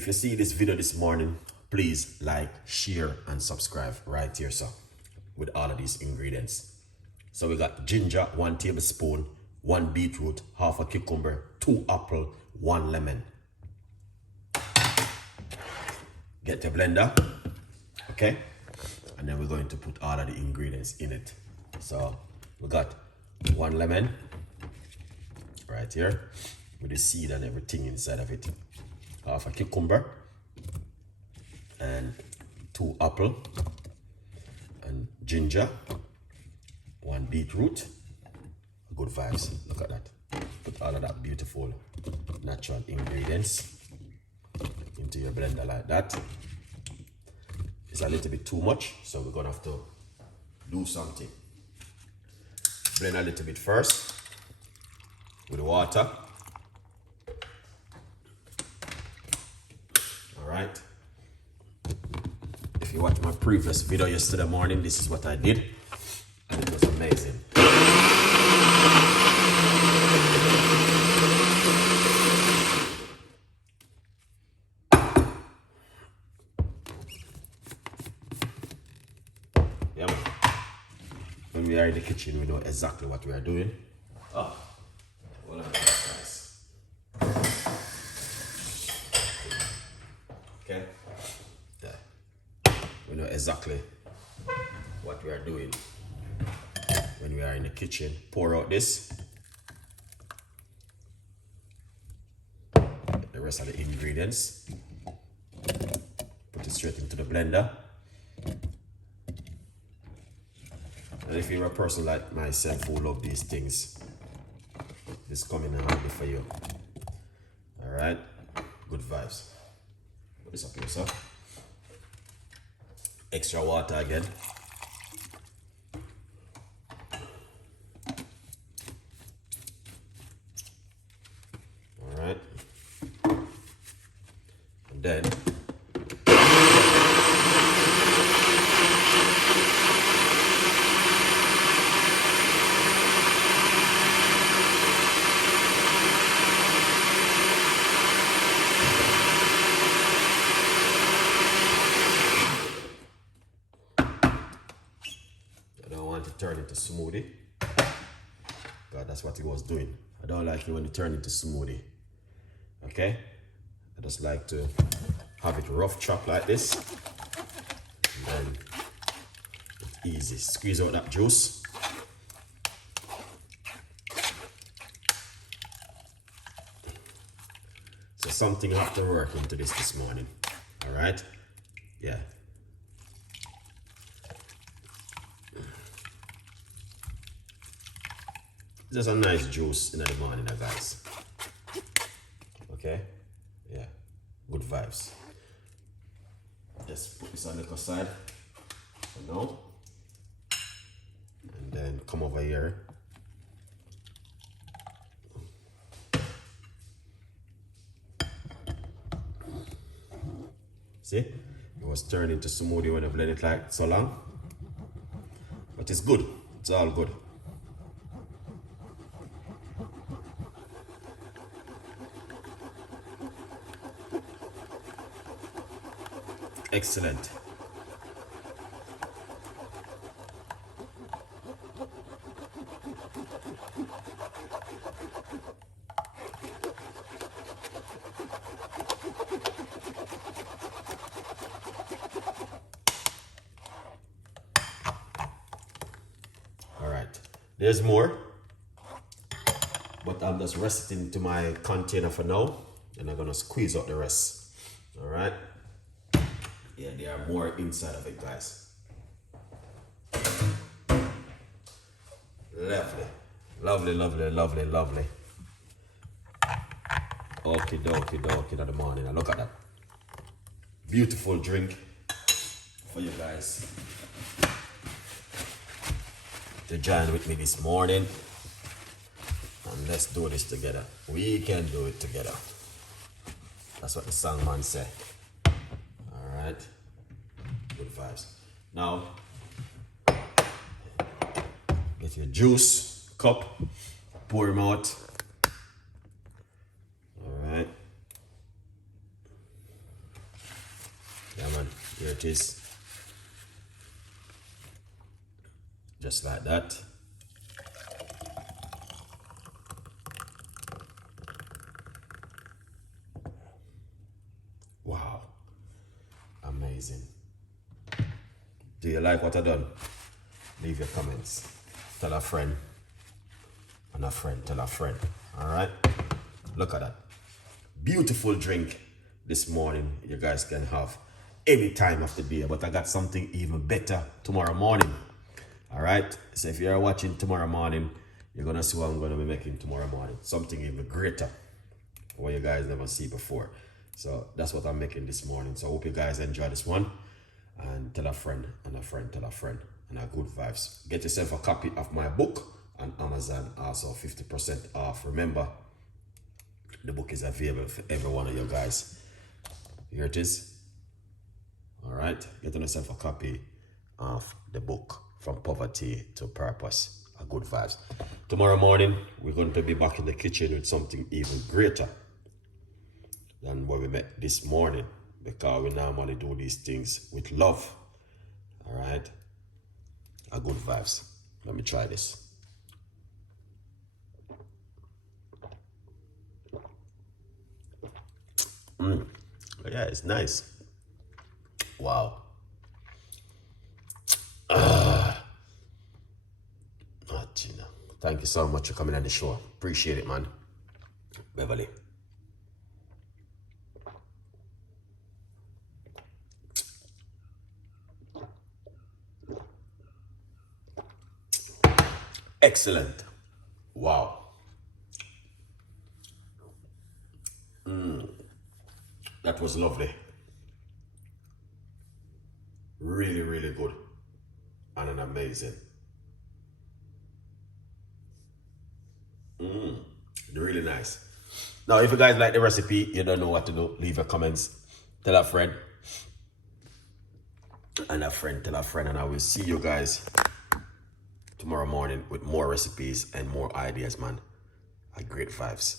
If you see this video this morning, please like, share, and subscribe right here, so with all of these ingredients. So we got ginger, 1 tablespoon, 1 beetroot, half a cucumber, 2 apple, 1 lemon. Get your blender, okay? And then we're going to put all of the ingredients in it. So we got 1 lemon right here with the seed and everything inside of it. Half a cucumber and 2 apple and ginger, 1 beetroot. Good vibes. Look at that. Put all of that beautiful natural ingredients into your blender like that. It's a little bit too much, so we're gonna have to do something. Blend a little bit first with the water. All right. If you watched my previous video yesterday morning, this is what I did, and it was amazing. Yeah, man. When we are in the kitchen, we know exactly what we are doing. Oh, well, that's nice. Okay. Yeah. We know exactly what we are doing when we are in the kitchen. Pour out this. Get the rest of the ingredients. Put it straight into the blender. And if you're a person like myself who love these things, this coming in handy for you. All right, good vibes. Put this up here, sir. Extra water again. All right, and then turn it to smoothie. God, that's what he was doing. I don't like it when you turn it to smoothie. Okay? I just like to have it rough chop like this. And then it's easy. Squeeze out that juice. So something I have to work into this morning. Alright? Yeah. Just a nice juice in the morning, guys. Okay? Yeah. Good vibes. Just put this on the side for now. And then come over here. See? It was turning to smoothie when I blend it like so long. But it's good. It's all good. Excellent. All right, there's more, but I'm just resting into my container for now, and I'm gonna squeeze out the rest. All right. Yeah, there are more inside of it, guys. Lovely. Lovely, lovely, lovely, lovely. Okie dokie dokie in the morning. And look at that. Beautiful drink for you guys to join with me this morning. And let's do this together. We can do it together. That's what the songman said. Alright. Good vibes. Now, get your juice cup, pour him out. Alright. Here it is. Just like that. Wow. Amazing. Do you like what I done? Leave your comments. Tell a friend. And a friend tell a friend. Alright? Look at that. Beautiful drink this morning. You guys can have any time of the day. But I got something even better tomorrow morning. Alright? So if you're watching tomorrow morning, you're gonna see what I'm gonna be making tomorrow morning. Something even greater. What you guys never see before. So that's what I'm making this morning. So I hope you guys enjoy this one. And tell a friend and a friend tell a friend. And a good vibes. Get yourself a copy of my book on Amazon. Also 50% off. Remember, the book is available for every one of you guys. Here it is. Alright. Get yourself a copy of the book, From Poverty to Purpose. A good vibes. Tomorrow morning, we're going to be back in the kitchen with something even greater than what we met this morning, because we normally do these things with love. All right, a good vibes. Let me try this. Yeah, it's nice. Wow. Gina, thank you so much for coming on the show. Appreciate it, man. Beverly. Excellent. Wow. That was lovely. Really, really good. And an amazing. Really nice. Now, if you guys like the recipe, you don't know what to do, leave your comments. Tell a friend. And a friend, tell a friend. And I will see you guys tomorrow morning with more recipes and more ideas, man. Great vibes.